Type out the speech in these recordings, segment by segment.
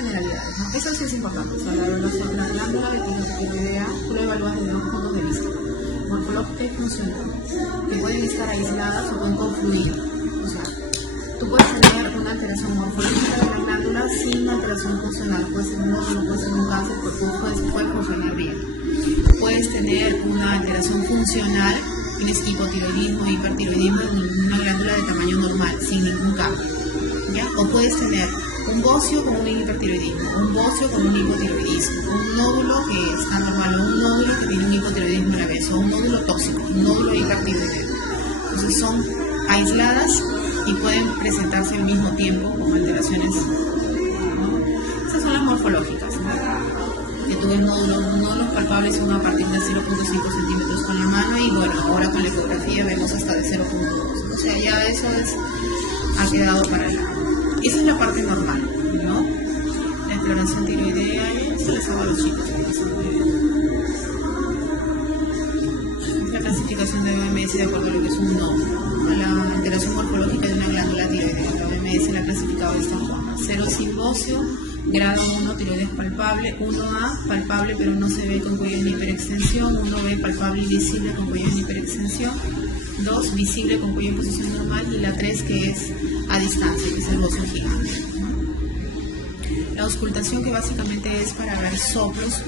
generalidades, ¿no? Eso sí es importante. O sea, la glándula de tiroidea tú la evalúas desde dos puntos de vista: morfológica y funcional, que pueden estar aisladas o pueden confluir. O sea, tú puedes tener una alteración morfológica de la glándula sin alteración funcional. Puede ser un nódulo, puede ser un cáncer, puede funcionar bien. Puedes tener una alteración funcional, tienes hipotiroidismo, hipertiroidismo en una glándula de tamaño normal, sin ningún cambio, ¿ya? O puedes tener un bocio con un hipertiroidismo, un bocio con un hipotiroidismo, un nódulo que está normal, o un nódulo que tiene un hipotiroidismo a la vez, o un nódulo tóxico, un nódulo hipertiroideo. Entonces son aisladas y pueden presentarse al mismo tiempo con alteraciones, ¿no? Esas son las morfológicas, ¿no? Que tú ves nódulos palpables son a partir de 0.5 centímetros con la mano, y bueno, ahora con la ecografía vemos hasta de 0.2. O sea, ya eso ha quedado para el lado. Esa es la parte normal, ¿no? La exploración tiroidea, se les hago a los chicos. Es la clasificación de OMS de acuerdo a lo que es un nódulo. La alteración morfológica de una glándula tiroidea. La OMS la ha clasificado de esta forma: 0 sin bocio, grado 1 tiroides palpable, 1A palpable pero no se ve con cuello en hiperextensión, 1B palpable y visible con cuello en hiperextensión, 2 visible con cuello en posición normal, y la 3 que es a distancia, que es el bocio gigante. La auscultación, que básicamente es para ver soplos.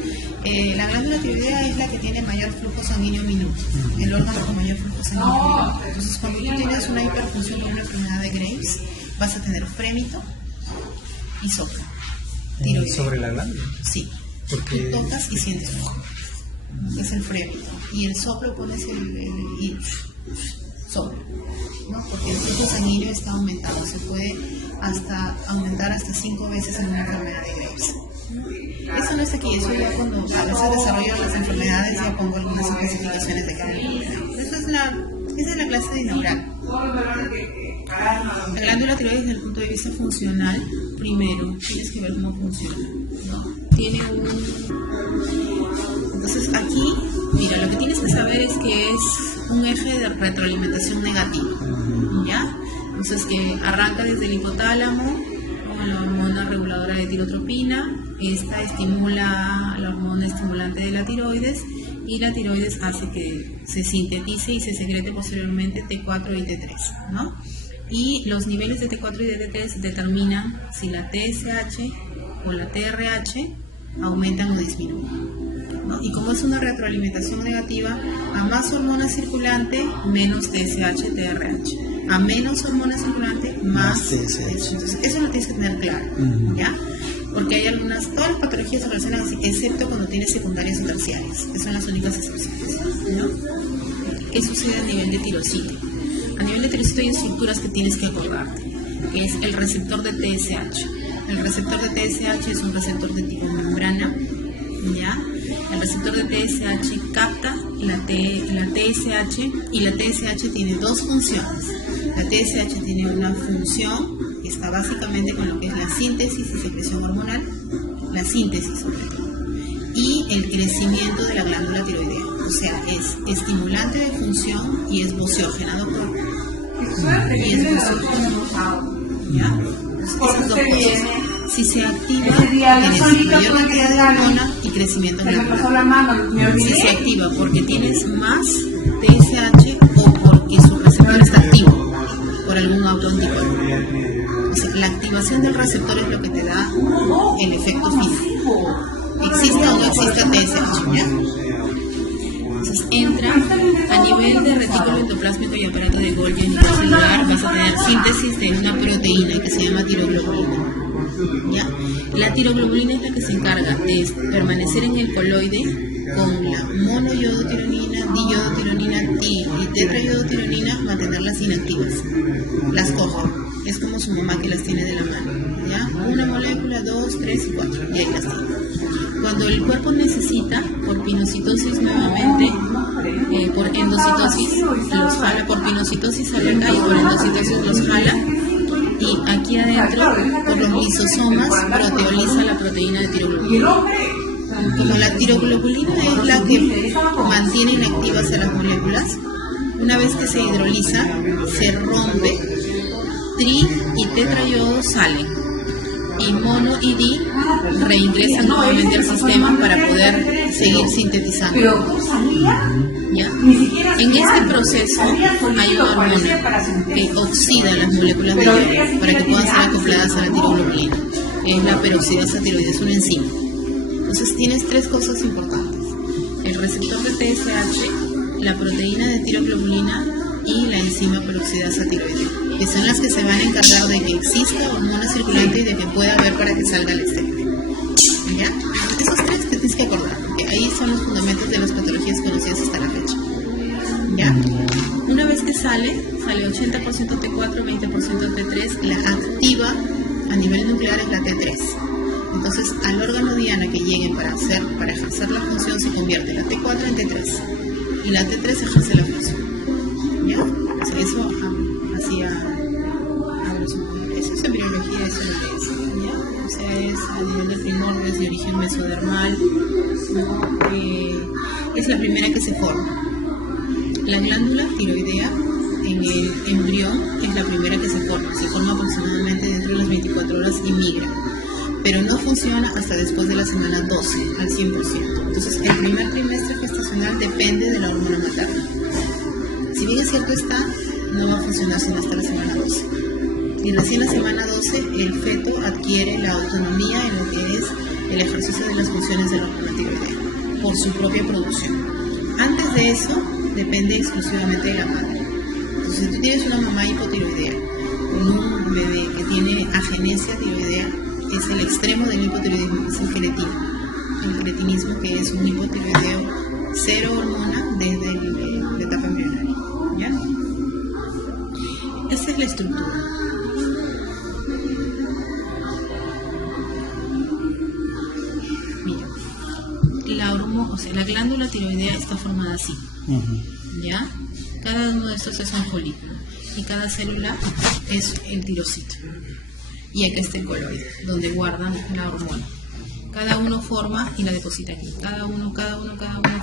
La glándula tiroidea es la que tiene mayor flujo sanguíneo minuto, el órgano con mayor flujo sanguíneo minuto. Entonces, cuando tú tienes una hiperfunción por una enfermedad de Graves, vas a tener frémito y soplo. ¿Sobre la glándula? Sí, porque tú tocas y sientes es el frémito, y el soplo pones el soplo, ¿no? Porque el flujo sanguíneo está aumentado, se puede aumentar hasta 5 veces en una enfermedad de Graves. Eso no es aquí, eso ya cuando a veces desarrollo las enfermedades ya pongo algunas clasificaciones de cada enfermedad. Esa es la clase de inaugural. La glándula tiroides, desde el punto de vista funcional, primero tienes que ver cómo funciona, ¿no? Tiene Entonces aquí, mira, lo que tienes que saber es que es un eje de retroalimentación negativa, ¿ya? Entonces que arranca desde el hipotálamo con la hormona reguladora de tirotropina. Esta estimula la hormona estimulante de la tiroides, y la tiroides hace que se sintetice y se secrete posteriormente T4 y T3, ¿no? Y los niveles de T4 y de T3 determinan si la TSH o la TRH aumentan o disminuyen, ¿no? Y como es una retroalimentación negativa, a más hormona circulante, menos TSH, TRH. A menos hormona circulante, más TSH. Entonces, eso lo tienes que tener claro, ¿ya? Porque hay todas las patologías se relacionan así, excepto cuando tienes secundarias o terciarias, que son las únicas excepciones, ¿no? ¿Qué sucede a nivel de tirocito? A nivel de tirocito hay estructuras que tienes que acordarte, que es el receptor de TSH. El receptor de TSH es un receptor de tipo membrana, ¿ya? El receptor de TSH capta la TSH, y la TSH tiene dos funciones. La TSH tiene una función que está básicamente con lo que es la síntesis y secreción hormonal, la síntesis sobre todo, y el crecimiento de la glándula tiroidea. O sea, es estimulante de función y es bociógena, doctor. Y es bociógena, ¿ya? Esas dos cosas. Si se activa, tienes mayor cantidad de hormona y crecimiento glandular. Si se activa porque tienes más TSH o porque su receptor está activo por algún autoanticuerpo. O sea, la activación del receptor es lo que te da el efecto físico. Exista o no exista TSH, ¿ya? Entonces entra a nivel de retículo endoplásmico y aparato de Golgi intracelular, vas a tener síntesis de una proteína que se llama tiroglobulina, ¿ya? La tiroglobulina es la que se encarga de permanecer en el coloide con la monoyodotironina, diyodotironina, y tetrayodotironina, mantenerlas inactivas. Las coge, es como su mamá que las tiene de la mano, ¿ya? Una molécula, 2, 3 y 4, y ahí las tiene. Cuando el cuerpo necesita, por pinocitosis nuevamente, por endocitosis los jala, por pinocitosis sale acá y por endocitosis los jala, y aquí adentro, por los lisosomas, proteoliza la proteína de tiroglobulina. Como la tiroglobulina es la que mantiene inactivas a las moléculas, una vez que se hidroliza, se rompe, tri y tetrayodo salen, y mono y di reingresan nuevamente al sistema para poder seguir sintetizando. ¿Ya? En este proceso hay una hormona que oxida las moléculas de yodo para que puedan ser acopladas a la tiroglobulina. Es la peroxidasa tiroides, una enzima. Entonces tienes tres cosas importantes: el receptor de TSH, la proteína de tiroglobulina y la enzima peroxidasa tiroidea, que son las que se van a encargar de que exista hormona circulante y de que pueda haber para que salga al exterior. ¿Ya? Esos tres te tienes que acordar, porque ahí son los fundamentos de las patologías conocidas hasta la fecha. ¿Ya? Una vez que sale 80% T4, 20% T3, la activa a nivel nuclear es la T3. Entonces, al órgano diana que lleguen para ejercer la función se convierte la T4 en T3 y la T3 ejerce la función. ¿Ya? O sea, eso hacía eso es embriología, eso es lo que es, ¿ya? O sea, es a nivel de primordio, es de origen mesodermal, ¿no? Es la primera que se forma. La glándula tiroidea en el embrión es la primera que se forma aproximadamente dentro de las 24 horas y migra, pero no funciona hasta después de la semana 12 al 100%. Entonces, el primer trimestre gestacional depende de la hormona materna. Si bien es cierto está, no va a funcionar sino hasta la semana 12. Y recién en la semana 12 el feto adquiere la autonomía en lo que es el ejercicio de las funciones de la hormona tiroidea por su propia producción. Antes de eso depende exclusivamente de la madre. Entonces, si tú tienes una mamá hipotiroidea con un bebé que tiene agenesia tiroidea, es el extremo del hipotiroidismo, es el geletinismo, que es un hipotiroideo cero hormona desde la etapa embrionaria. ¿Ya? Esta es la estructura. Mira, la glándula tiroidea está formada así. ¿Ya? Cada uno de estos es un folículo y cada célula es el tirocito. Y acá está el coloide, donde guardan la hormona. Cada uno forma y la deposita aquí. Cada uno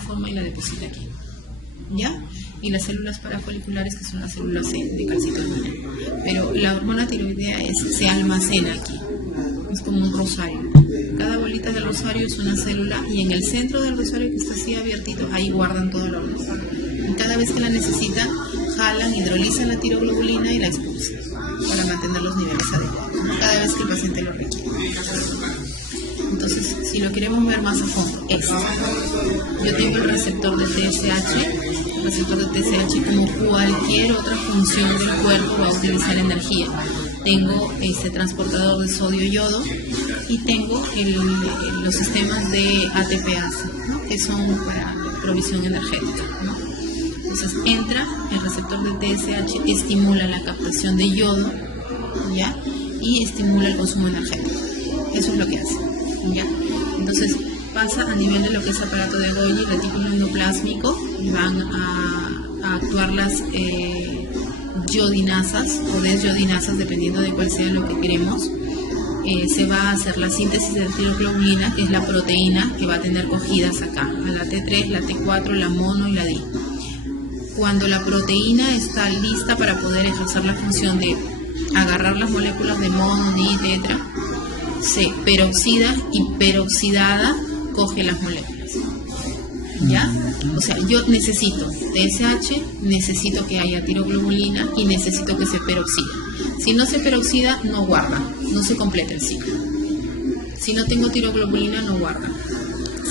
forma y la deposita aquí. ¿Ya? Y las células parafoliculares, que son las células de calcitonina. Pero la hormona tiroidea se almacena aquí. Es como un rosario. Cada bolita del rosario es una célula y en el centro del rosario, que está así abiertito, ahí guardan toda la hormona. Y cada vez que la necesitan, jalan, hidrolizan la tiroglobulina y la expulsan para mantener los niveles adecuados, ¿no? Cada vez que el paciente lo requiere. Entonces, si lo queremos ver más a fondo, yo tengo el receptor de TSH como cualquier otra función del cuerpo va a utilizar energía. Tengo este transportador de sodio-yodo y tengo los sistemas de ATPase, ¿no? Que son para provisión energética, ¿no? Entonces entra el receptor de TSH, estimula la captación de yodo, ¿ya? Y estimula el consumo energético. Eso es lo que hace, ¿ya? Entonces pasa a nivel de lo que es aparato de Golgi, retículo endoplásmico, y van a actuar las yodinasas o desyodinasas, dependiendo de cuál sea lo que queremos. Se va a hacer la síntesis de tiroglobulina, que es la proteína que va a tener cogidas acá, a la T3, la T4, la mono y la di. Cuando la proteína está lista para poder ejercer la función de agarrar las moléculas de mono, di, tetra, se peroxida y peroxidada coge las moléculas. ¿Ya? O sea, yo necesito TSH, necesito que haya tiroglobulina y necesito que se peroxide. Si no se peroxida, no guarda, no se completa el ciclo. Si no tengo tiroglobulina, no guarda.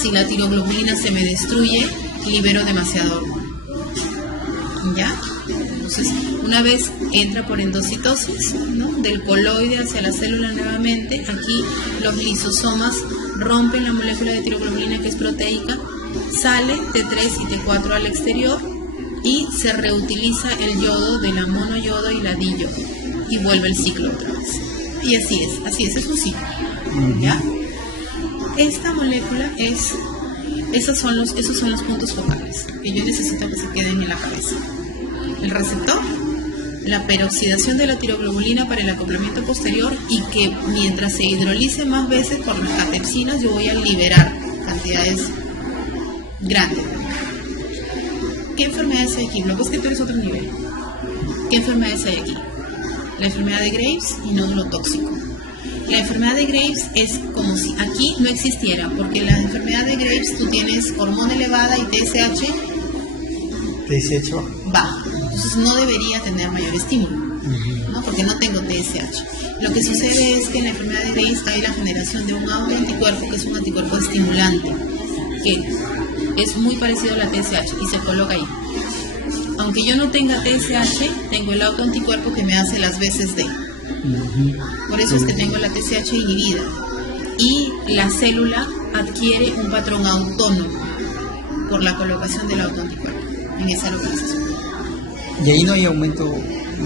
Si la tiroglobulina se me destruye, libero demasiado hormona. ¿Ya? Entonces, una vez entra por endocitosis, ¿no? Del coloide hacia la célula nuevamente, aquí los lisosomas rompen la molécula de tiroglobulina, que es proteica, sale T3 y T4 al exterior y se reutiliza el yodo de la monoyodo y la diyodo y vuelve el ciclo otra vez. Y así es un ciclo. ¿Ya? Esta molécula esos son los puntos focales que yo necesito que se queden en la cabeza. El receptor, la peroxidación de la tiroglobulina para el acoplamiento posterior, y que mientras se hidrolice más veces por las catepsinas, yo voy a liberar cantidades grandes. ¿Qué enfermedades hay aquí? Luego es que tú eres otro nivel. ¿Qué enfermedades hay aquí? La enfermedad de Graves y nódulo tóxico. La enfermedad de Graves es como si aquí no existiera, porque la enfermedad de Graves tú tienes hormona elevada y TSH baja. Entonces no debería tener mayor estímulo, ¿no? Porque no tengo TSH. Lo que sucede es que en la enfermedad de Graves hay la generación de un autoanticuerpo, que es un anticuerpo estimulante, que es muy parecido a la TSH y se coloca ahí. Aunque yo no tenga TSH, tengo el autoanticuerpo que me hace las veces de. Por eso es que tengo la TSH inhibida. Y la célula adquiere un patrón autónomo por la colocación del autoanticuerpo en esa localización. Y ahí no hay aumento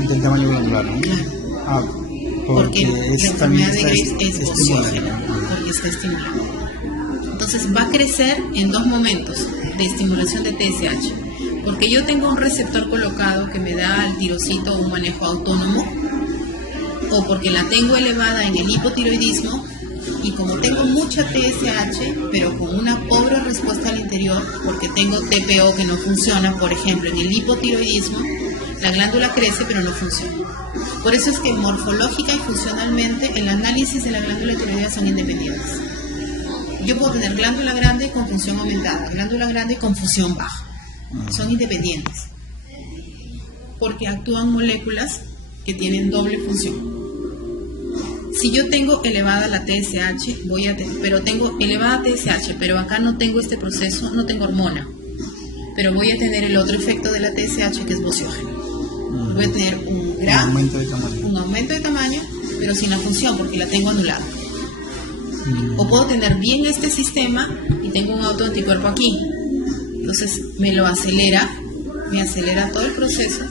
del tamaño glandular, ¿no? Claro. Porque la enfermedad de Graves es ociógena, porque está estimulada. Entonces va a crecer en dos momentos de estimulación de TSH. Porque yo tengo un receptor colocado que me da al tirocito un manejo autónomo, o porque la tengo elevada en el hipotiroidismo, y como tengo mucha TSH, pero con una pobre respuesta al interior, porque tengo TPO que no funciona, por ejemplo, en el hipotiroidismo, la glándula crece pero no funciona. Por eso es que morfológica y funcionalmente el análisis de la glándula tiroidea son independientes. Yo puedo tener glándula grande con función aumentada, glándula grande con función baja. Son independientes, porque actúan moléculas que tienen doble función. Si yo tengo elevada la TSH, pero tengo elevada TSH, pero acá no tengo este proceso, no tengo hormona, pero voy a tener el otro efecto de la TSH que es vociógeno. Voy a tener un aumento de tamaño, pero sin la función porque la tengo anulada. O puedo tener bien este sistema y tengo un autoanticuerpo aquí. Entonces me lo acelera, me acelera todo el proceso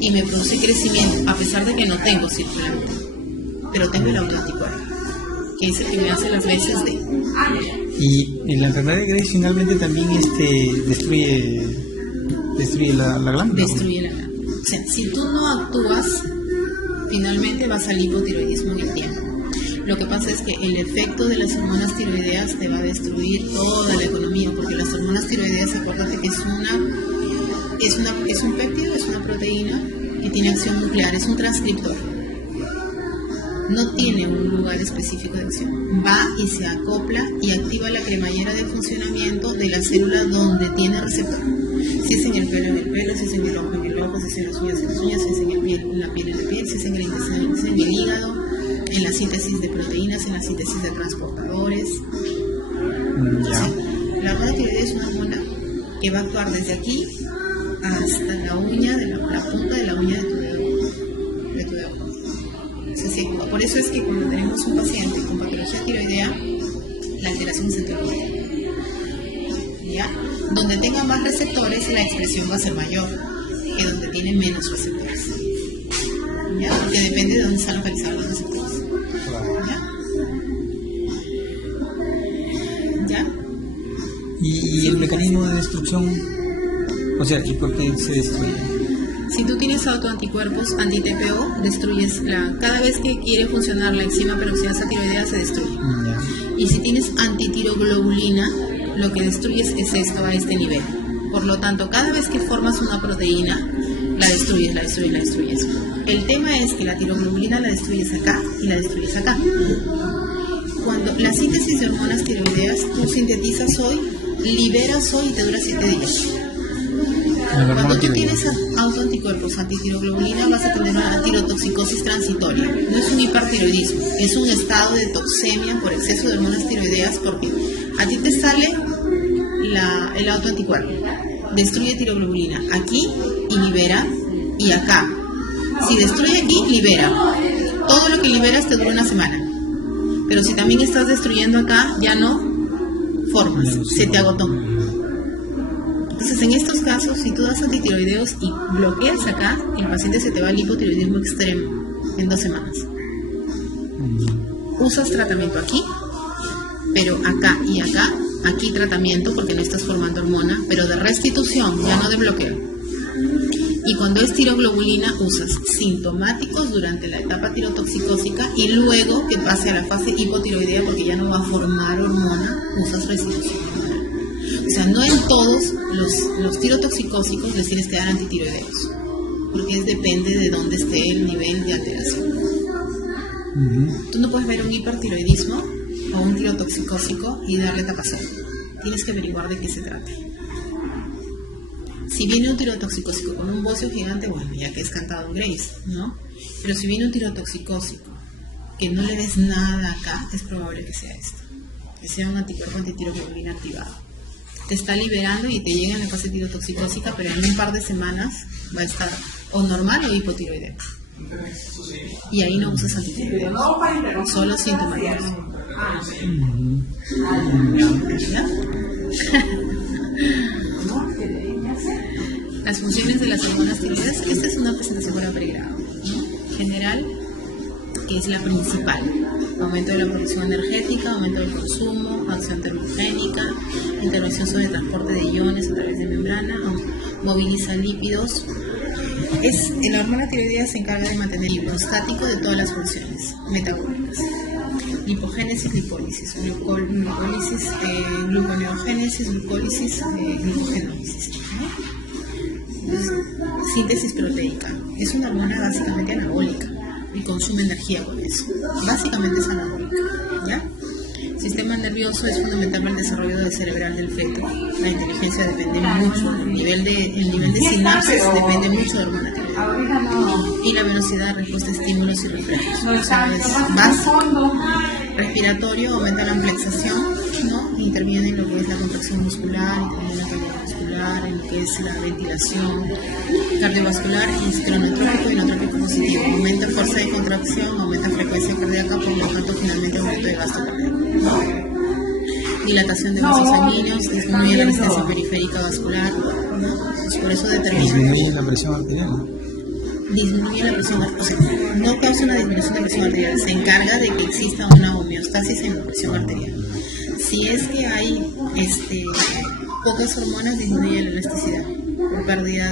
y me produce crecimiento, a pesar de que no tengo circulante, pero tengo el autoanticuerpo, que es el que me hace las veces de. Y en la enfermedad de Graves finalmente también destruye la glándula. Destruye la glándula. O sea, si tú no actúas, finalmente vas al hipotiroidismo en el tiempo. Lo que pasa es que el efecto de las hormonas tiroideas te va a destruir toda la economía, porque las hormonas tiroideas, acuérdate que es un péptido, es una proteína que tiene acción nuclear, es un transcriptor. No tiene un lugar específico de acción. Va y se acopla y activa la cremallera de funcionamiento de la célula donde tiene receptor. Si es en el pelo, si es en el ojo, si es en las uñas, si es en la piel, si es en el intestino, si es en el hígado, en la síntesis de proteínas, en la síntesis de transportadores. La hormona tiroidea es una hormona que va a actuar desde aquí hasta la uña, la punta de la uña de tu dedo. Por eso es que cuando tenemos un paciente con patología tiroidea, la alteración es heterogénea. ¿Ya? Donde tenga más receptores, la expresión va a ser mayor que donde tiene menos receptores. ¿Ya? Porque depende de dónde están localizados los receptores. ¿Ya? ¿Y el mecanismo de destrucción? O sea, ¿y por qué se destruye? Si tú tienes autoanticuerpos anti-TPO, destruyes cada vez que quiere funcionar la enzima peroxidasa tiroidea se destruye. Y si tienes antitiroglobulina, lo que destruyes es esto a este nivel. Por lo tanto, cada vez que formas una proteína, la destruyes. El tema es que la tiroglobulina la destruyes acá y la destruyes acá. Cuando la síntesis de hormonas tiroideas, tú sintetizas hoy, liberas hoy y te dura 7 días. Cuando tú tienes autoanticuerpos antitiroglobulina vas a tener una tirotoxicosis transitoria. No es un hipertiroidismo, es un estado de toxemia por exceso de hormonas tiroideas, porque a ti te sale el autoanticuerpo, destruye tiroglobulina aquí y libera, y acá. Si destruye aquí, libera. Todo lo que liberas te dura una semana. Pero si también estás destruyendo acá, ya no formas, se te agotó. Entonces, en estos casos, si tú das antitiroideos y bloqueas acá, el paciente se te va al hipotiroidismo extremo en 2 semanas. Usas tratamiento aquí, pero acá y acá, aquí tratamiento porque no estás formando hormona, pero de restitución, ya no de bloqueo. Y cuando es tiroglobulina, usas sintomáticos durante la etapa tirotoxicósica y luego que pase a la fase hipotiroidea porque ya no va a formar hormona, usas restitución. O sea, no en todos los tirotoxicósicos les tienes que dar antitiroideos, porque depende de dónde esté el nivel de alteración. Ujú. Tú no puedes ver un hipertiroidismo o un tirotoxicósico y darle tapazón. Tienes que averiguar de qué se trata. Si viene un tirotoxicósico con un bocio gigante, bueno, ya que es cantado en Graves, ¿no? Pero si viene un tirotoxicósico que no le des nada acá, es probable que sea esto. Que sea un anticuerpo antitiroglobulina activado. Te está liberando y te llega en la fase tirotoxicósica, pero en un par de semanas va a estar o normal o hipotiroideo. Y ahí no usas antitiroideos, solo sintomáticos. ¿Ya? Las funciones de las hormonas tiroides, esta es una presentación para pregrado, ¿no? General, que es la principal. Aumento de la producción energética, aumento del consumo, acción termogénica, intervención sobre el transporte de iones a través de membrana, moviliza lípidos. La hormona tiroidea se encarga de mantener el hidrostático de todas las funciones metabólicas. Lipogénesis, lipólisis, gluconeogénesis, glucólisis, glucogenólisis. Síntesis proteica. Es una hormona básicamente anabólica y consume energía con eso. Básicamente es anabólica, ¿ya? El sistema nervioso es fundamental para el desarrollo cerebral del feto. La inteligencia depende mucho, el nivel de sinapsis depende mucho de la hormona tiroidea. Y la velocidad de respuesta a estímulos y reflejos. O sea, es básico. Respiratorio, aumenta la amplexación, ¿no? Interviene en lo que es la contracción muscular, interviene en la cardiovascular, en lo que es la ventilación cardiovascular, y cronotrópico y inotrópico positivo. Aumenta fuerza de contracción, aumenta frecuencia cardíaca, por lo tanto finalmente aumento de gasto cardíaco. Dilatación de vasos sanguíneos, disminuye la resistencia periférica vascular, ¿no? Pues por eso determina. Disminuye la presión arterial. Disminuye la presión arterial, no causa una disminución de presión arterial, se encarga de que exista una homeostasis en la presión arterial. Si es que hay pocas hormonas, disminuye la elasticidad por pérdida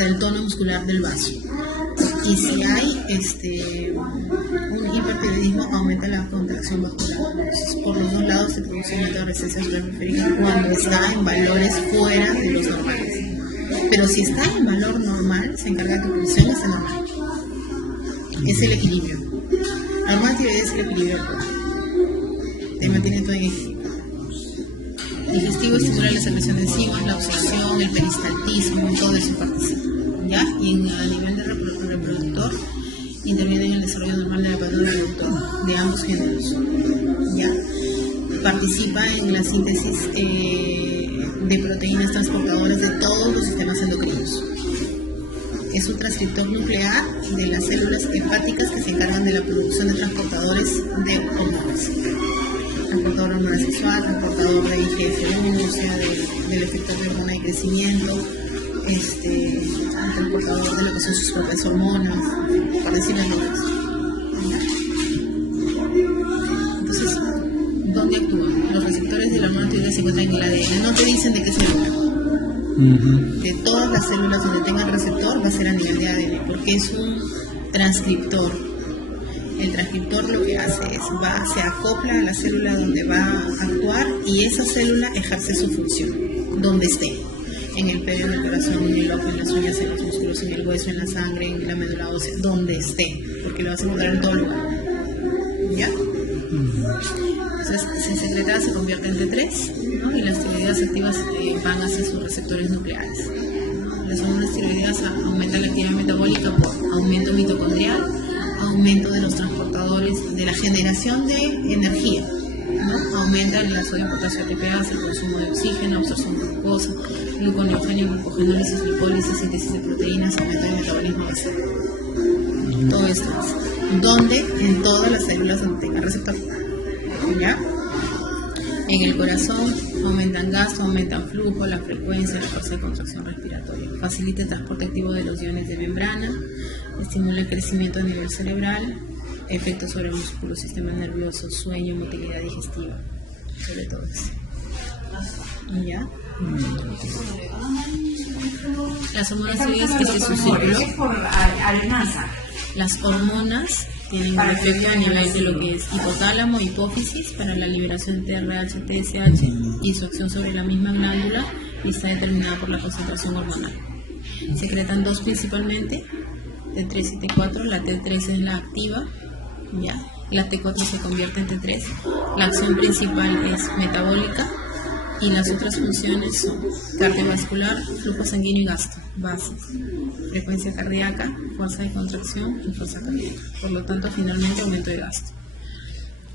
del tono muscular del vaso. Y si hay un hipertiroidismo, aumenta la contracción vascular. Entonces, por los dos lados se produce un aumento de resistencia periférica cuando está en valores fuera de los normales. Pero si está en valor normal, se encarga de que la presión esté normal. Es el equilibrio. La hormona tiroides es el equilibrio del cuerpo. Te mantiene todo en equilibrio. Digestivo estimula la secreción de enzimas, la absorción, el peristaltismo, todo eso participa, ¿ya? Y a nivel de reproductor, interviene en el desarrollo normal del aparato reproductor de ambos géneros, ¿ya? Participa en la síntesis de proteínas transportadoras de todos los sistemas endocrinos. Es un transcriptor nuclear de las células hepáticas que se encargan de la producción de transportadores de hormonas. Transportador de hormona sexual, transportador de IGF-1, o sea, del efecto de hormona de crecimiento, transportador de lo que son sus propias hormonas, por decirlo así. Entonces, ¿dónde actúan? Los receptores de la hormona tiroides se encuentran en el ADN. No te dicen de qué célula. De todas las células donde tenga el receptor va a ser a nivel de ADN, porque es un transcriptor. El transcriptor lo que hace es, se acopla a la célula donde va a actuar y esa célula ejerce su función, donde esté. En el pelo, en el corazón, en el ojo, en las uñas, en los músculos, en el hueso, en la sangre, en la médula ósea, donde esté, porque lo vas a encontrar en todo lugar. ¿Ya? Entonces, se secreta, se convierte en T3, ¿no? Y las tiroideas activas van hacia sus receptores nucleares. Las hormonas tiroideas aumentan la actividad metabólica por aumento mitocondrial, aumento de los transportadores, de la generación de energía, ¿no? Aumenta el sodio, potasio, ATPase, el consumo de oxígeno, absorción de glucosa, gluconeogénesis, glucogenólisis, lipólisis, síntesis de proteínas, aumento del metabolismo basal. Todo esto es. ¿Dónde? En todas las células donde tenga receptor. ¿Ya? En el corazón aumentan gasto, aumentan flujo, la frecuencia, la fuerza de contracción respiratoria. Facilita el transporte activo de los iones de membrana, estimula el crecimiento a nivel cerebral, efectos sobre el músculo, sistema nervioso, sueño, motilidad digestiva, sobre todo eso. ¿Ya? Las hormonas tiroides, este es su círculo. Las hormonas tienen un efecto a nivel de lo que es hipotálamo, hipófisis, para la liberación de TRH, TSH y su acción sobre la misma glándula, y está determinada por la concentración hormonal. Secretan dos principalmente, T3 y T4. La T3 es la activa, ¿ya? La T4 se convierte en T3. La acción principal es metabólica y las otras funciones son cardiovascular, flujo sanguíneo y gasto, base, frecuencia cardíaca, fuerza de contracción y fuerza cardíaca. Por lo tanto, finalmente aumento de gasto.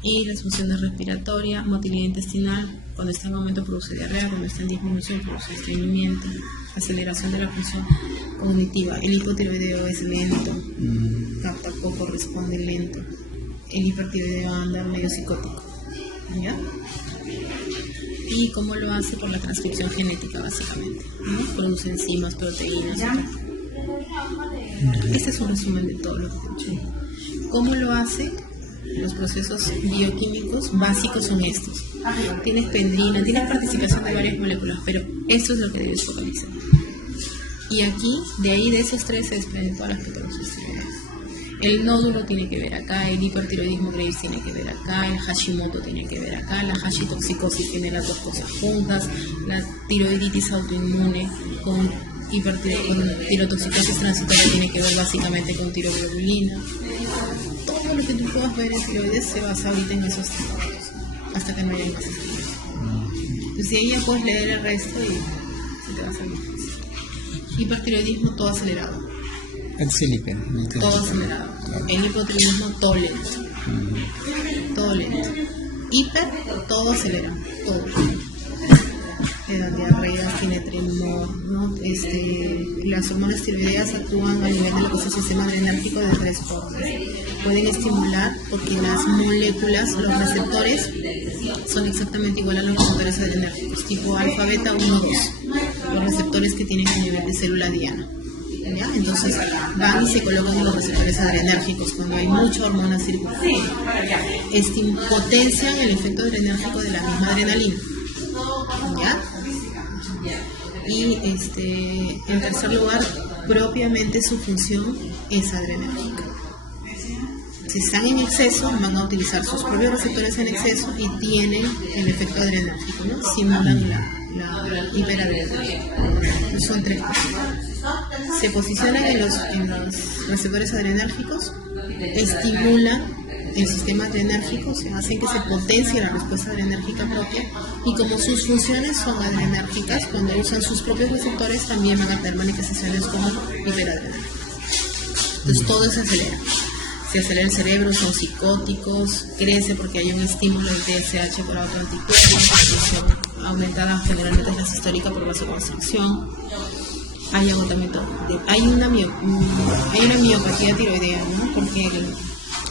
Y las funciones respiratorias, motilidad intestinal, cuando está en aumento produce diarrea, cuando está en disminución produce estreñimiento, aceleración de la función cognitiva. El hipotiroideo es lento, capta poco, responde lento. El hipertiroideo anda medio psicótico, ¿ya? ¿Y cómo lo hace? Por la transcripción genética, básicamente, ¿no? Produce enzimas, proteínas. Este es un resumen de todo lo que he dicho. ¿Cómo lo hace? Los procesos bioquímicos básicos son estos. Tienes pendrina, tienes participación de varias moléculas, pero esto es lo que debes focalizar. Y aquí, de ahí, de esos tres, se desprenden todas las patologías tiroideas. El nódulo tiene que ver acá, el hipertiroidismo Graves tiene que ver acá, el Hashimoto tiene que ver acá, la hashitoxicosis tiene las dos cosas juntas, la tiroiditis autoinmune con tirotoxicosis transitoria tiene que ver básicamente con tiroglobulina. Todo lo que tú puedas ver en tiroides se basa ahorita en esos estudios, hasta que no haya más estudios. Entonces, si ahí ya puedes leer el resto y se te va a salir fácil. Hipertiroidismo todo acelerado. Todo acelerado. El hipotiroidismo todo lento. Todo lento. Hiper, todo acelerado. Todo. Te dan diarrea, tiene tremor, ¿no? Las hormonas tiroideas actúan a nivel de lo que es el sistema adrenérgico de tres formas. Pueden estimular porque las moléculas, los receptores, son exactamente igual a los receptores adrenérgicos, tipo alfa, beta, 1, 2. Los receptores que tienen a nivel de célula diana. ¿Ya? Entonces van y se colocan en los receptores adrenérgicos cuando hay mucha hormona circulante. Potencian el efecto adrenérgico de la misma adrenalina. ¿Ya? Y en tercer lugar, propiamente su función es adrenérgica. Si están en exceso, van a utilizar sus propios receptores en exceso y tienen el efecto adrenérgico, ¿no? Simulan la hiperadrenalina. Son tres cosas. Se posicionan en los receptores adrenérgicos, estimulan el sistema adrenérgico, hacen que se potencie la respuesta adrenérgica propia y como sus funciones son adrenérgicas, cuando usan sus propios receptores también van a tener manifestaciones como hiperadrenalina. Entonces todo se acelera. Se acelera el cerebro, son psicóticos, crece porque hay un estímulo del TSH por autoanticuerpos, aumentada generalmente es la sistólica por vasoconstricción, hay agotamiento, hay una miopatía tiroidea, ¿no? Porque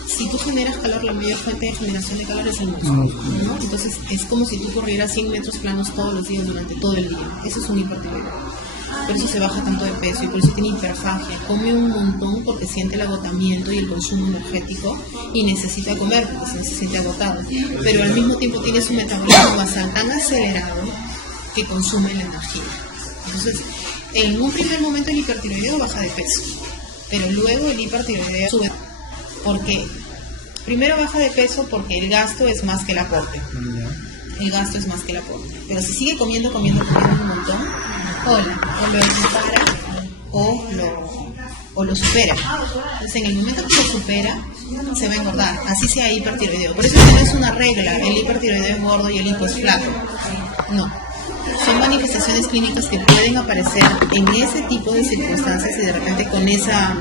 si tú generas calor, la mayor fuente de generación de calor es el músculo, ¿no? Entonces es como si tú corrieras 100 metros planos todos los días durante todo el día. Eso es un hipertiroideo. Por eso se baja tanto de peso y por eso tiene hiperfagia. Come un montón porque siente el agotamiento y el consumo energético y necesita comer porque se siente agotado. Pero al mismo tiempo tiene su metabolismo basal tan acelerado que consume la energía. Entonces, en un primer momento el hipertiroideo baja de peso, pero luego el hipertiroideo sube porque primero baja de peso porque el gasto es más que el aporte. El gasto es más que el aporte. Pero si sigue comiendo un montón, o lo equipara o lo supera. Entonces, en el momento que se supera, se va a engordar. Así sea hipertiroideo. Por eso no es una regla, el hipertiroideo es gordo y el hipo es flaco. No. Son manifestaciones clínicas que pueden aparecer en ese tipo de circunstancias y de repente con esa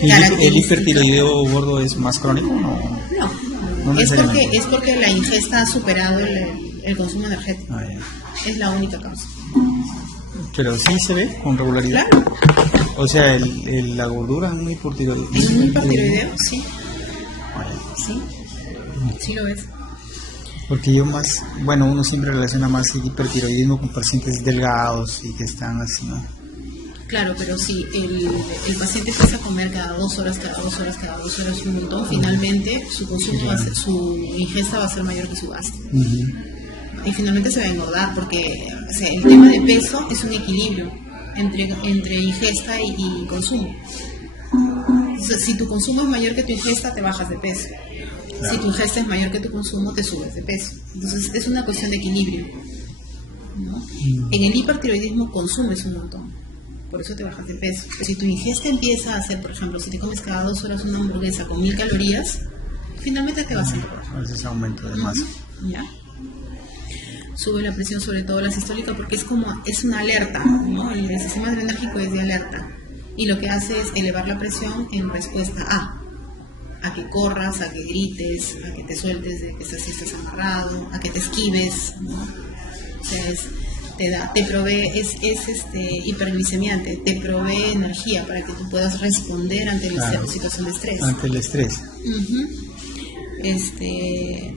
característica. ¿El hipertiroideo gordo es más crónico o no? No, es porque la ingesta ha superado el consumo energético. Es la única causa. Pero sí se ve con regularidad. Claro. O sea, la gordura en un hipertiroideo. En un hipertiroideo, sí. Sí lo es. Porque uno siempre relaciona más el hipertiroidismo con pacientes delgados y que están así, ¿no? Claro, pero si el paciente empieza a comer cada 2 horas un montón, finalmente su consumo su ingesta va a ser mayor que su gasto. Y finalmente se va a engordar porque el tema de peso es un equilibrio entre ingesta y consumo. Entonces, si tu consumo es mayor que tu ingesta, te bajas de peso. Claro. Si tu ingesta es mayor que tu consumo, te subes de peso. Entonces es una cuestión de equilibrio, ¿no? En el hipertiroidismo consumes un montón, por eso te bajas de peso. Pero si tu ingesta empieza a ser, por ejemplo, si te comes cada 2 horas una hamburguesa con 1000 calorías, finalmente te vas a engordar. A veces aumento de masa. ¿Ya? Sube la presión, sobre todo la sistólica, porque es una alerta, ¿no? El sistema adrenérgico es de alerta y lo que hace es elevar la presión en respuesta a que corras, a que grites, a que te sueltes de que estás amarrado, a que te esquives, ¿no? O sea, te provee, es hiperglicemiante, te provee energía para que tú puedas responder ante la situación de estrés. Ante el estrés.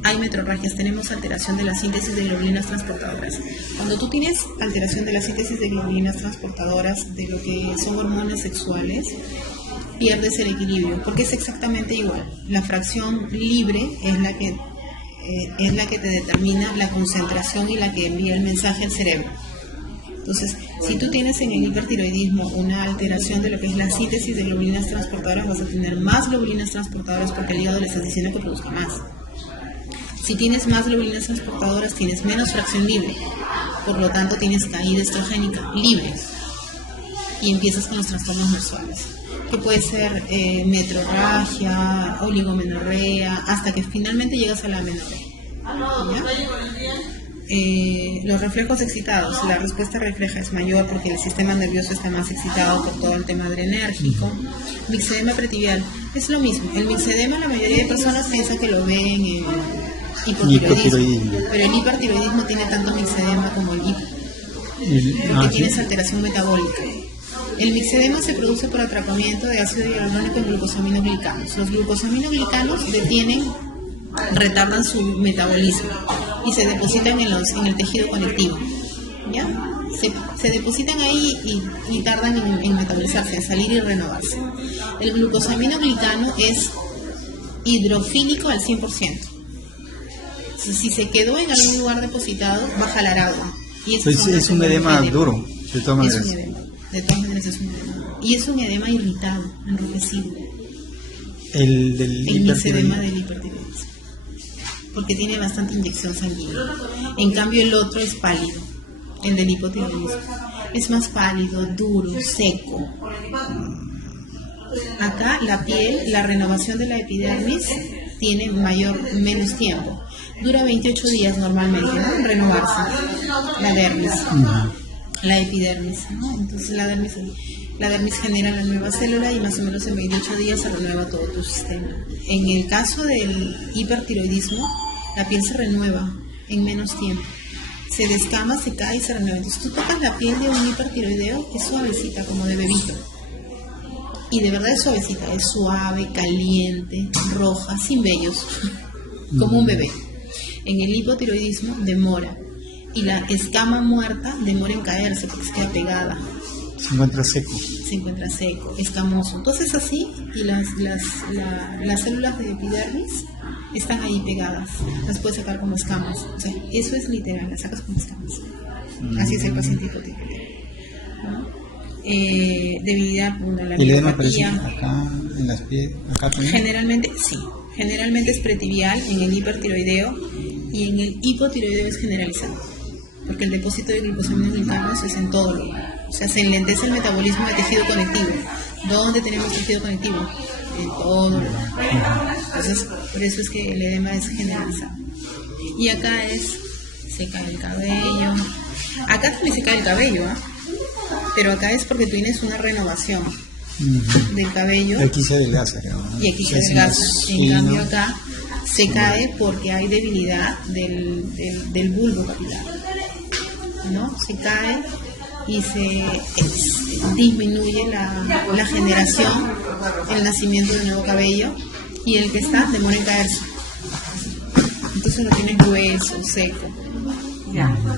Hay metrorragias, tenemos alteración de la síntesis de globulinas transportadoras. Cuando tú tienes alteración de la síntesis de globulinas transportadoras de lo que son hormonas sexuales, pierdes el equilibrio, porque es exactamente igual. La fracción libre es la que te determina la concentración y la que envía el mensaje al cerebro. Entonces, si tú tienes en el hipertiroidismo una alteración de lo que es la síntesis de globulinas transportadoras, vas a tener más globulinas transportadoras porque el hígado le está diciendo que produzca más. Si tienes más globulinas transportadoras, tienes menos fracción libre. Por lo tanto, tienes caída estrogénica libre. Y empiezas con los trastornos menstruales, que puede ser metrorragia, oligomenorrea, hasta que finalmente llegas a la amenorrea. Los reflejos excitados, la respuesta refleja es mayor porque el sistema nervioso está más excitado por todo el tema adrenérgico. Mixedema pretibial, es lo mismo. El mixedema, la mayoría de personas piensa que lo ven en hipotiroidismo, pero el hipertiroidismo tiene tanto mixedema como el hipo, porque tienes alteración metabólica. El mixedema se produce por atrapamiento de ácido hialurónico en glucosaminoglicanos. Los glucosaminoglicanos retardan su metabolismo y se depositan en el tejido conectivo. ¿Ya? Se depositan ahí y tardan en metabolizarse, en salir y renovarse. El glucosaminoglicano es hidrofílico al 100%. Entonces, si se quedó en algún lugar depositado, va a jalar agua. Y es un edema duro, de todas maneras. De todas maneras es un edema. Y es un edema irritado, enrojecido. El mixedema del hipertiroidismo, porque tiene bastante inyección sanguínea. En cambio el otro es pálido, el del hipotiroidismo. Es más pálido, duro, seco. Acá la piel, la renovación de la epidermis tiene menos tiempo. Dura 28 días normalmente, ¿no? En renovarse la dermis, la epidermis, ¿no? Entonces la dermis genera la nueva célula y más o menos en 28 días se renueva todo tu sistema. En el caso del hipertiroidismo, la piel se renueva en menos tiempo. Se descama, se cae y se renueva. Entonces tú tocas la piel de un hipertiroideo, es suavecita, como de bebito. Y de verdad es suavecita, es suave, caliente, roja, sin vellos, como un bebé. En el hipotiroidismo demora. Y la escama muerta demora en caerse porque se queda pegada. Se encuentra seco, escamoso. Entonces así, y las células de epidermis están ahí pegadas. Las puedes sacar como escamas. O sea, eso es literal, las sacas como escamas. Así es el paciente hipotiroideo, ¿no? Debilidad pulmonar, la neuropatía. ¿El edema aparece acá, en las pies, acá también? Generalmente sí. Generalmente es pretibial en el hipertiroideo y en el hipotiroideo es generalizado, porque el depósito de glucosaminoglicanos es en todo lugar. O sea, se enlentece el metabolismo de tejido conectivo. ¿Dónde tenemos tejido conectivo? En todo lugar. Entonces, por eso es que el edema es generalizado. Y acá se cae el cabello. Acá también se cae el cabello, ¿eh? Pero acá es porque tú tienes una renovación del cabello. Aquí se adelgaza, ¿no? Y aquí se adelgaza. En cambio acá se cae porque hay debilidad del bulbo capilar, ¿no? Se cae y se disminuye la generación, el nacimiento de nuevo cabello, y el que está demora en caerse. Entonces lo tienes grueso, seco.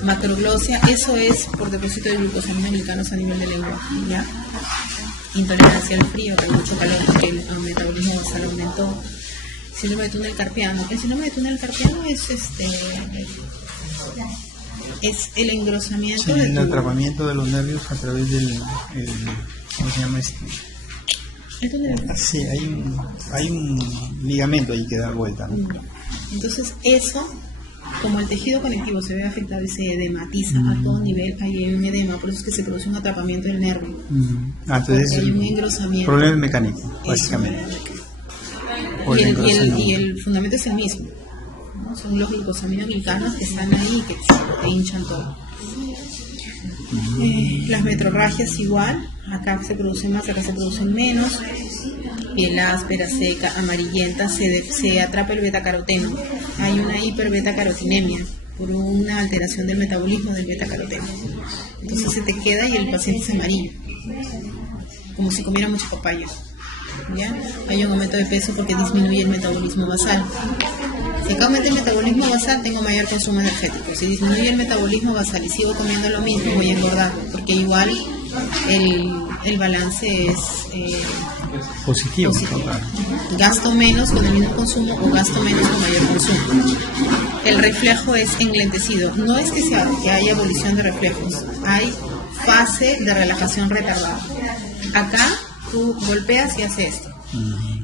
Macroglosia, eso es por depósito de glucosaminoglicanos a nivel de lengua. ¿Ya? Intolerancia al frío, que hay mucho calor porque el metabolismo basal aumentó. Síndrome de túnel carpiano. El síndrome de túnel carpiano es el engrosamiento el atrapamiento de los nervios a través del ¿cómo se llama esto? El túnel. Sí, hay un ligamento ahí que da vuelta, ¿no? Entonces eso como el tejido conectivo se ve afectado y se edematiza a todo nivel, ahí hay un edema, por eso es que se produce un atrapamiento del nervio. Entonces hay un engrosamiento. Problema mecánico, básicamente. Y el fundamento es el mismo, ¿no? Son los glucosaminoglicanos que están ahí que te hinchan todo. Las metrorragias igual, acá se producen más, acá se producen menos. Piel áspera, seca, amarillenta, se atrapa el betacaroteno. Hay una hiperbetacarotinemia por una alteración del metabolismo del betacaroteno. Entonces se te queda y el paciente es amarillo, como si comiera mucha papaya. ¿Ya? Hay un aumento de peso porque disminuye el metabolismo basal. Si acá aumenta el metabolismo basal, tengo mayor consumo energético. Si disminuye el metabolismo basal y sigo comiendo lo mismo, voy a engordar, porque igual el balance es positivo. Gasto menos con el mismo consumo o gasto menos con mayor consumo. El reflejo es enlentecido. No es que haya abolición de reflejos, hay fase de relajación retardada. Acá tú golpeas y haces esto.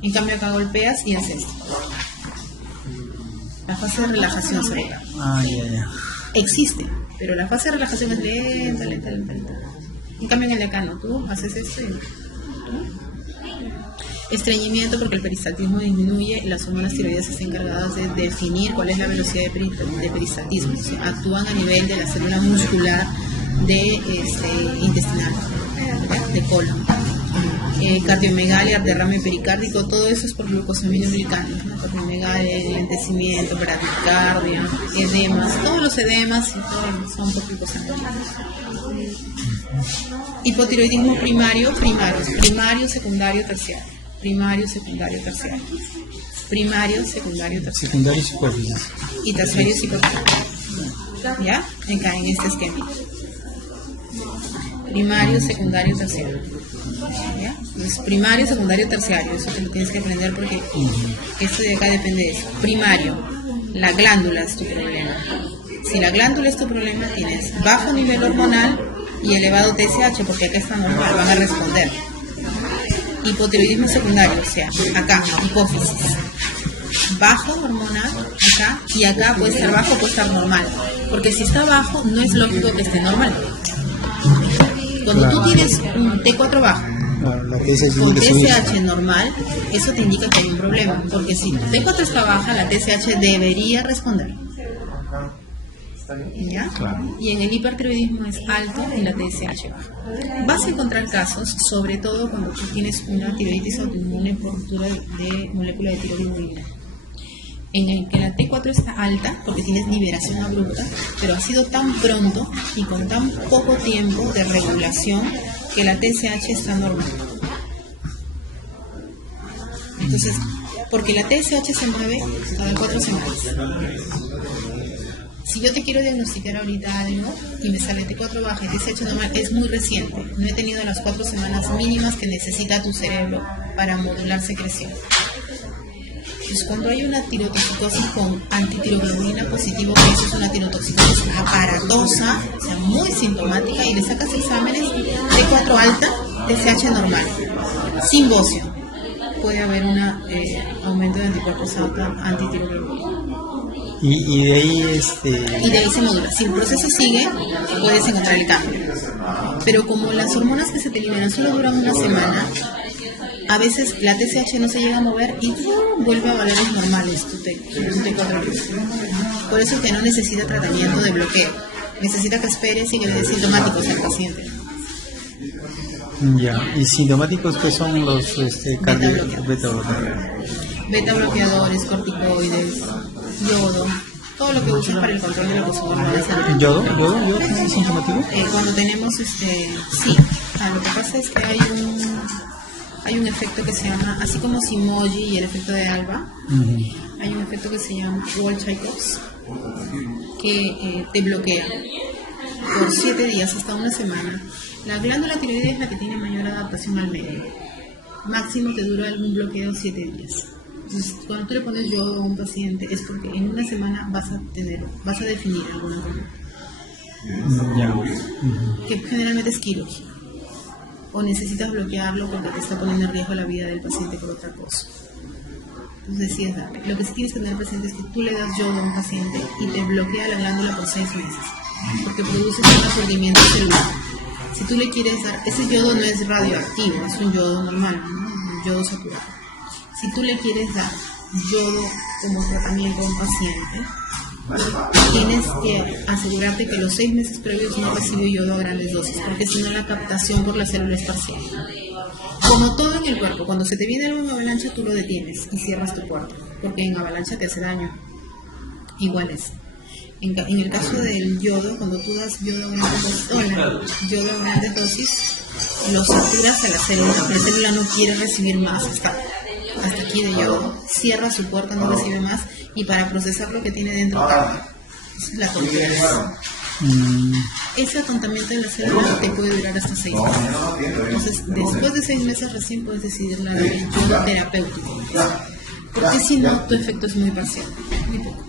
En cambio acá golpeas y haces esto. La fase de relajación cerebral existe, pero la fase de relajación es lenta. En cambio en el de acá no, tú haces esto y estreñimiento porque el peristaltismo disminuye y las hormonas tiroideas están encargadas de definir cuál es la velocidad de peristaltismo. O sea, actúan a nivel de la célula muscular intestinal, de colon. Cardiomegalia, derrame pericárdico, todo eso es por glucosaminoglicanos, ¿no? Cardiomegalia, enlentecimiento, bradicardia, edemas, todos los edemas son por glucosaminoglicanos. Hipotiroidismo primario, secundario, terciario. Primario, secundario, terciario. Primario, secundario, terciario. Secundario y hipófisis. Y terciario psicótico. ¿Ya? Acá en este esquema. Primario, secundario, terciario. ¿Ya? Entonces, primario, secundario, terciario. Eso te lo tienes que aprender porque esto de acá depende de eso. Primario, la glándula es tu problema. Si la glándula es tu problema, tienes bajo nivel hormonal y elevado TSH, porque acá está normal, van a responder. Hipotiroidismo secundario, o sea, acá, hipófisis. Bajo hormonal, acá, y acá puede estar bajo, puede estar normal. Porque si está bajo, no es lógico que esté normal. Cuando tú tienes un T4 bajo, con TSH normal, eso te indica que hay un problema. Porque si tu T4 está baja, la TSH debería responder. ¿Ya? Claro. Y en el hipertiroidismo es alto y la TSH baja. Vas a encontrar casos, sobre todo cuando tú tienes una tiroiditis autoinmune por ruptura de molécula de tiroglobulina, en el que la T4 está alta porque tienes liberación abrupta, pero ha sido tan pronto y con tan poco tiempo de regulación que la TSH está normal. Entonces, porque la TSH se mueve cada 4 semanas. Si yo te quiero diagnosticar ahorita algo y me sale T4 baja y TSH normal, es muy reciente. No he tenido las 4 semanas mínimas que necesita tu cerebro para modular secreción. Entonces, cuando hay una tirotoxicosis con antitiroglobulina positivo, que eso es una tirotoxicosis aparatosa, o sea, muy sintomática, y le sacas exámenes T4 alta, TSH normal, sin bocio, puede haber un aumento de anticuerpos antitiroglobulina. Y de ahí Y de ahí se modula. Si el proceso sigue, puedes encontrar el cambio. Pero como las hormonas que se te liberan solo duran una semana, a veces la TSH no se llega a mover y vuelve a valores normales tu T4. Por eso es que no necesita tratamiento de bloqueo. Necesita que esperes y que le des sintomáticos al paciente. Ya. ¿Y sintomáticos qué son los beta bloqueadores, corticoides, yodo, todo lo que usas para el control de la consumo de sangre. ¿Yodo es sintomático? Cuando tenemos sí. Lo que pasa es que hay un efecto que se llama, así como Simoji y el efecto de Alba, hay un efecto que se llama Wall-Jacobs, que te bloquea por 7 días hasta una semana. La glándula tiroides es la que tiene mayor adaptación al medio. Máximo te dura algún bloqueo 7 días. Entonces, cuando tú le pones yodo a un paciente es porque en una semana vas a definir alguna cosa. Que generalmente es quirúrgica. O necesitas bloquearlo porque te está poniendo en riesgo la vida del paciente por otra cosa. Entonces decides darle. Lo que sí tienes que tener presente es que tú le das yodo a un paciente y te bloquea la glándula por 6 meses, porque produce un resurgimiento celular. Si tú le quieres dar, ese yodo no es radioactivo, es un yodo normal, ¿no? Un yodo saturado. Si tú le quieres dar yodo como tratamiento a un paciente, tienes que asegurarte que los 6 meses previos no recibió yodo a grandes dosis, porque si no la captación por la célula es parcial. Como todo en el cuerpo, cuando se te viene algo en avalancha, tú lo detienes y cierras tu puerta, porque en avalancha te hace daño. Igual es. En el caso del yodo, cuando tú das yodo a grandes dosis, lo saturas a la célula no quiere recibir más, hasta aquí de yodo, cierra su puerta, no recibe más, y para procesar lo que tiene dentro, esa es la tortura. Ese atontamiento de la célula te puede durar hasta 6 meses. Entonces, después de 6 meses recién puedes decidir la del yodo terapéutico, porque si no, tu efecto es muy parcial, muy poco.